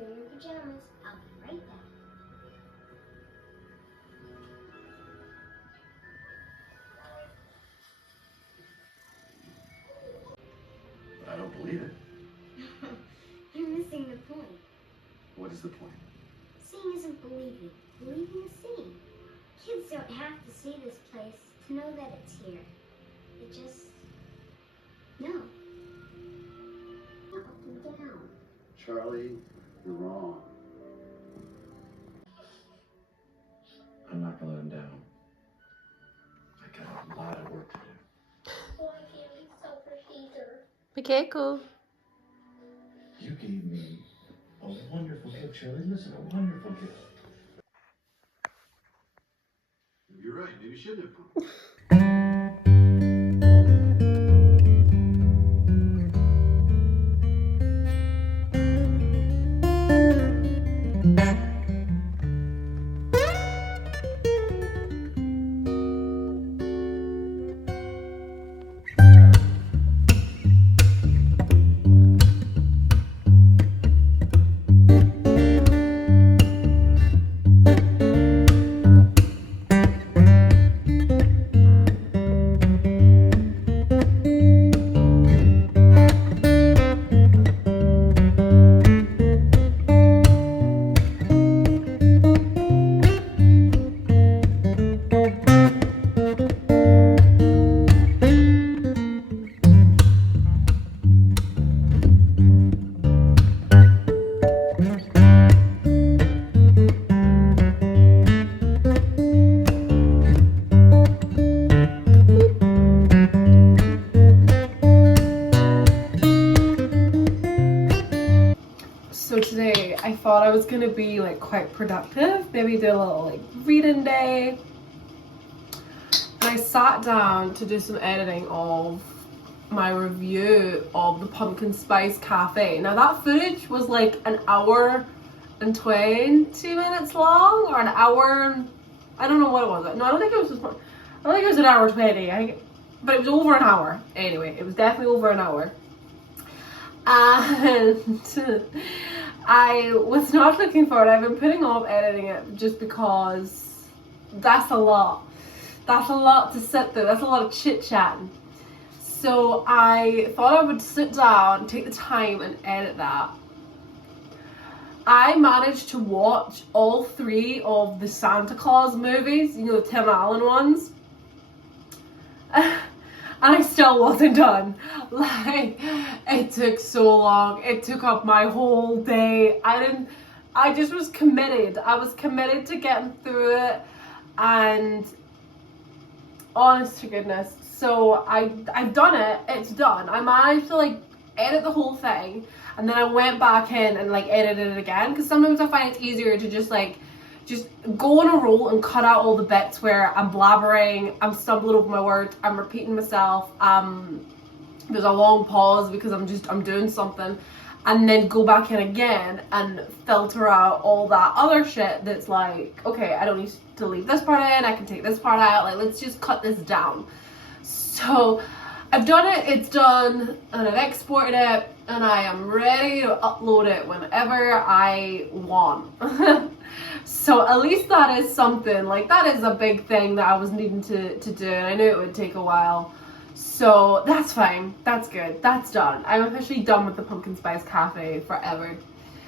You're in your pajamas. I'll be right back. I don't believe it. You're missing the point. What is the point? Seeing isn't believing. Believing is seeing. Kids don't have to see this place to know that it's here. They just know. Up and down. Charlie, you're wrong. I'm not gonna let him down. I got a lot of work to do. Well, I can't be selfish either. Be careful. You gave me a wonderful gift, Charlie. Listen, a wonderful gift. You're right. Maybe you should have. So today I thought I was gonna be like quite productive, maybe do a little like reading day. And I sat down to do some editing of my review of the Pumpkin Spice Cafe. Now that footage was like an hour and 20 minutes long, or an hour and, I don't know what it was. No, I don't think it was just, I don't think it was an hour 20, but it was over an hour. Anyway, it was definitely over an hour. And I was not looking forward. I've been putting off editing it just because that's a lot. That's a lot to sit through. That's a lot of chit-chatting. So I thought I would sit down, take the time and edit that. I managed to watch all 3 of the Santa Claus movies, you know, the Tim Allen ones. And I still wasn't done. Like, it took so long. It took up my whole day. I just was committed. I was committed to getting through it. And honest to goodness. So I've done it. It's done. I managed to like edit the whole thing. And then I went back in and like edited it again. Because sometimes I find it's easier to just go on a roll and cut out all the bits where I'm blabbering, I'm stumbling over my words, I'm repeating myself, there's a long pause because I'm doing something, and then go back in again and filter out all that other shit that's like, okay, I don't need to leave this part in, I can take this part out, like let's just cut this down. So I've done it, it's done, and I've exported it, and I am ready to upload it whenever I want. So at least that is something, like that is a big thing that I was needing to do, and I knew it would take a while. So that's fine, that's good, that's done. I'm officially done with the Pumpkin Spice Cafe forever.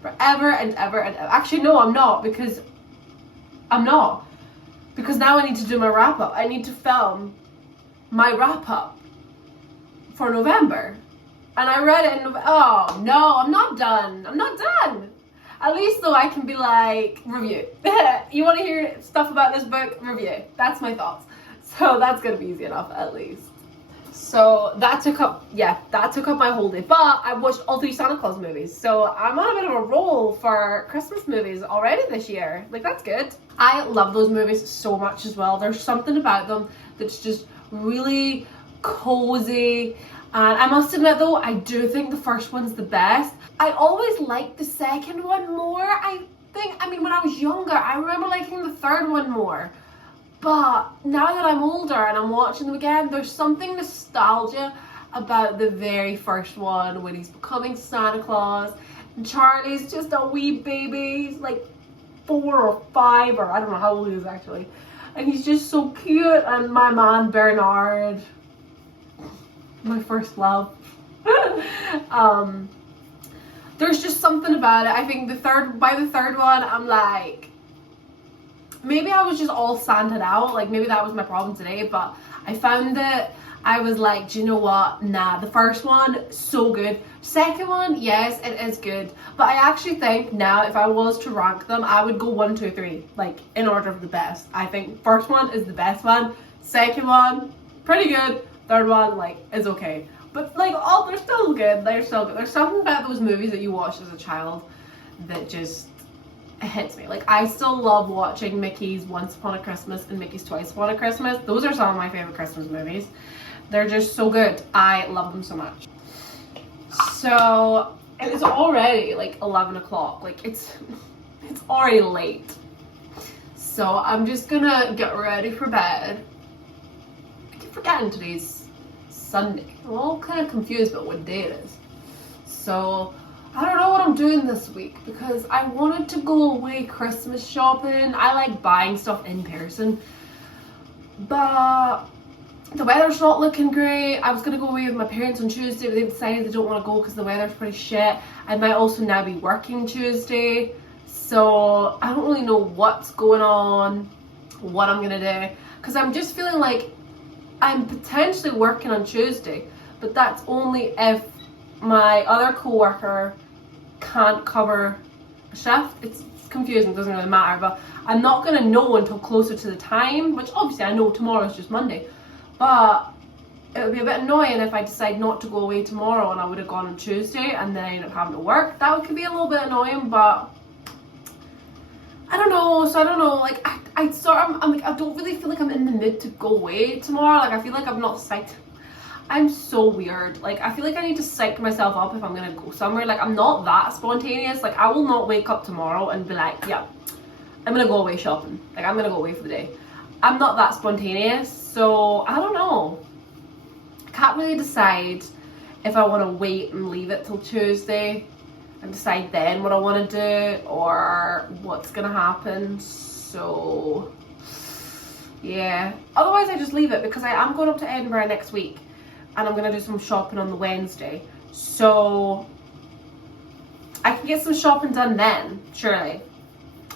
Forever and ever and ever. Actually no, I'm not, because now I need to do my wrap up. I need to film my wrap up for November. And I read it in November. Oh no, I'm not done. I'm not done. At least though I can be like, review. You want to hear stuff about this book? Review. That's my thoughts. So that's gonna be easy enough at least. So that took up my whole day. But I watched all 3 Santa Claus movies. So I'm on a bit of a roll for Christmas movies already this year. Like that's good. I love those movies so much as well. There's something about them that's just really cozy. And I must admit though, I do think the first one's the best. I always liked the second one more. I mean, when I was younger, I remember liking the third one more. But now that I'm older and I'm watching them again, there's something nostalgia about the very first one when he's becoming Santa Claus And Charlie's just a wee baby. He's like 4 or 5, or I don't know how old he is actually. And he's just so cute. And my man Bernard, my first love. There's just something about it. I think by the third one, I'm like, maybe I was just all Santed out. Like maybe that was my problem today. But I found it. I was like, do you know what? Nah, the first one, so good. Second one, yes, it is good. But I actually think now, if I was to rank them, I would go 1, 2, 3, like in order of the best. I think first one is the best one. Second one, pretty good. Third one, like, is okay. But like, oh, they're still good. They're still good. There's something about those movies that you watched as a child that just hits me. Like, I still love watching Mickey's Once Upon a Christmas and Mickey's Twice Upon a Christmas. Those are some of my favorite Christmas movies. They're just so good. I love them so much. So it's already like 11 o'clock. Like it's already late. So I'm just gonna get ready for bed. I keep forgetting today's Sunday. I'm all kind of confused about what day it is. So I don't know what I'm doing this week because I wanted to go away Christmas shopping. I like buying stuff in person, but the weather's not looking great. I was going to go away with my parents on Tuesday, but they decided they don't want to go because the weather's pretty shit. I might also now be working Tuesday, so I don't really know what's going on, what I'm going to do, because I'm just feeling like I'm potentially working on Tuesday, but that's only if my other co-worker can't cover a shift. It's confusing, it doesn't really matter, but I'm not going to know until closer to the time, which obviously I know tomorrow's just Monday. But it would be a bit annoying if I decide not to go away tomorrow and I would have gone on Tuesday and then I end up having to work. That could be a little bit annoying, but I don't know. So I don't know. Like I'm like, I don't really feel like I'm in the mood to go away tomorrow. Like I feel like I'm not psyched. I'm so weird. Like I feel like I need to psych myself up if I'm gonna go somewhere. Like I'm not that spontaneous. Like I will not wake up tomorrow and be like, yeah, I'm gonna go away shopping. Like I'm gonna go away for the day. I'm not that spontaneous, so I don't know. I can't really decide if I want to wait and leave it till Tuesday and decide then what I want to do or what's going to happen. So, yeah. Otherwise, I just leave it because I am going up to Edinburgh next week and I'm going to do some shopping on the Wednesday. So, I can get some shopping done then, surely.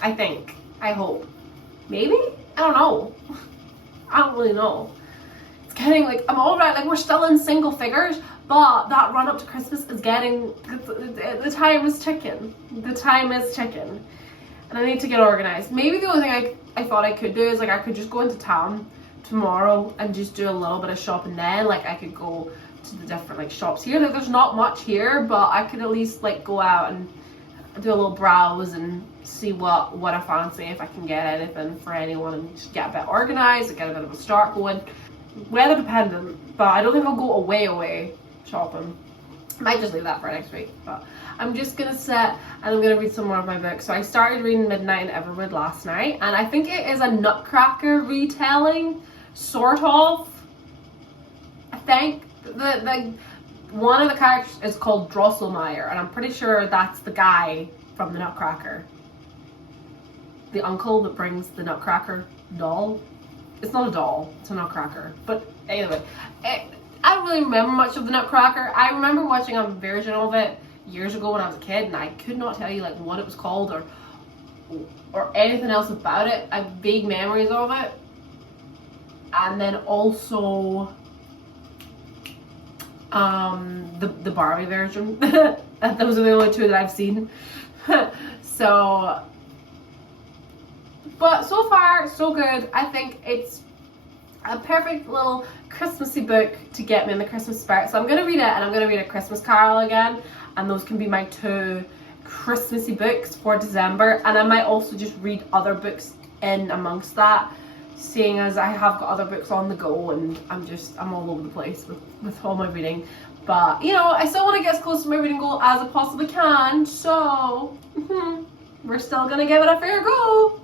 I think. I hope. Maybe? I don't know. I don't really know. It's getting like, I'm alright, like we're still in single figures, but that run up to Christmas is getting, the time is ticking. The time is ticking. And I need to get organized. Maybe the only thing I thought I could do is like I could just go into town tomorrow and just do a little bit of shopping then. Like I could go to the different like shops here. Like there's not much here, but I could at least like go out and do a little browse and see what I fancy, if I can get anything for anyone, and just get a bit organized and get a bit of a start going. Weather dependent, but I don't think I'll go away shopping. I might just leave that for next week, but I'm just gonna sit and I'm gonna read some more of my books. So I started reading Midnight in Everwood last night, and I think it is a Nutcracker retelling, sort of. I think the one of the characters is called Drosselmeyer, and I'm pretty sure that's the guy from the Nutcracker. The uncle that brings the Nutcracker doll. It's not a doll, it's a Nutcracker. But anyway, I don't really remember much of the Nutcracker. I remember watching a version of it years ago when I was a kid, and I could not tell you like what it was called or anything else about it. I have vague memories of it. And then also the Barbie version. Those are the only two that I've seen. So, but so far so good. I think it's a perfect little Christmassy book to get me in the Christmas spirit. So I'm going to read it, and I'm going to read A Christmas Carol again, and those can be my 2 Christmassy books for December. And I might also just read other books in amongst that, seeing as I have got other books on the go, and I'm all over the place with all my reading. But you know, I still want to get as close to my reading goal as I possibly can, so we're still gonna give it a fair go.